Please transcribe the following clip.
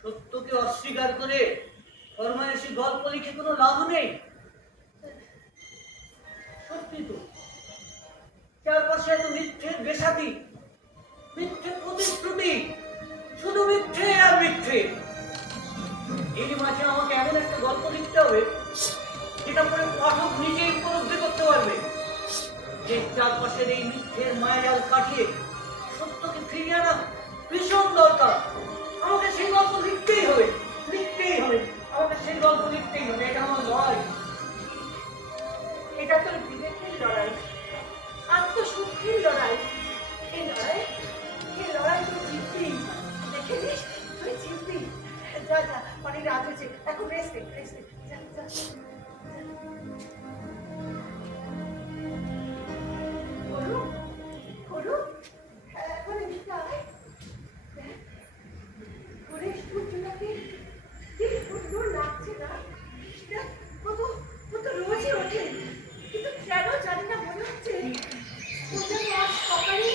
সত্যকে অস্বীকার করে ফরমায়েশি গল্প লিখে কোনো লাভ নেই। সত্যি তো, চারপাশে এত মিথ্যের বেসাতি, মিথ্যে প্রতিশ্রুতি, শুধু মিথ্যে আর মিথ্যে। এর মাঝে আমাকে এমন একটা গল্প লিখতে হবে যেটা পরে পাঠক নিজেই উপলব্ধি করতে পারবে যে চারপাশের এই মিথ্যের মায়াজাল কাটিয়ে সত্যকে ফিরিয়ে আনা ভীষণ দরকার। আমাকে সেই গল্প লিখতেই হবে, লিখতেই হবে, আমাকে সেই গল্প লিখতেই হবে। এটা আমার লড়াই। এটা তোর বিবেকের লড়াই, আত্মশুদ্ধির লড়াই। এই লড়াই তুই জিতবি, দেখে নিস, তুই জিতবি। যা যা, অনেক রাত হয়েছে, এখন রেস্ট নে, যা যা। করু এখন এদিকে আয়। করে সূর্যটাকে কি সুন্দর লাগছে না? ও তো রোজই ওঠে, কিন্তু কেন জানি না মনে হচ্ছে ও যেন আজ সকালে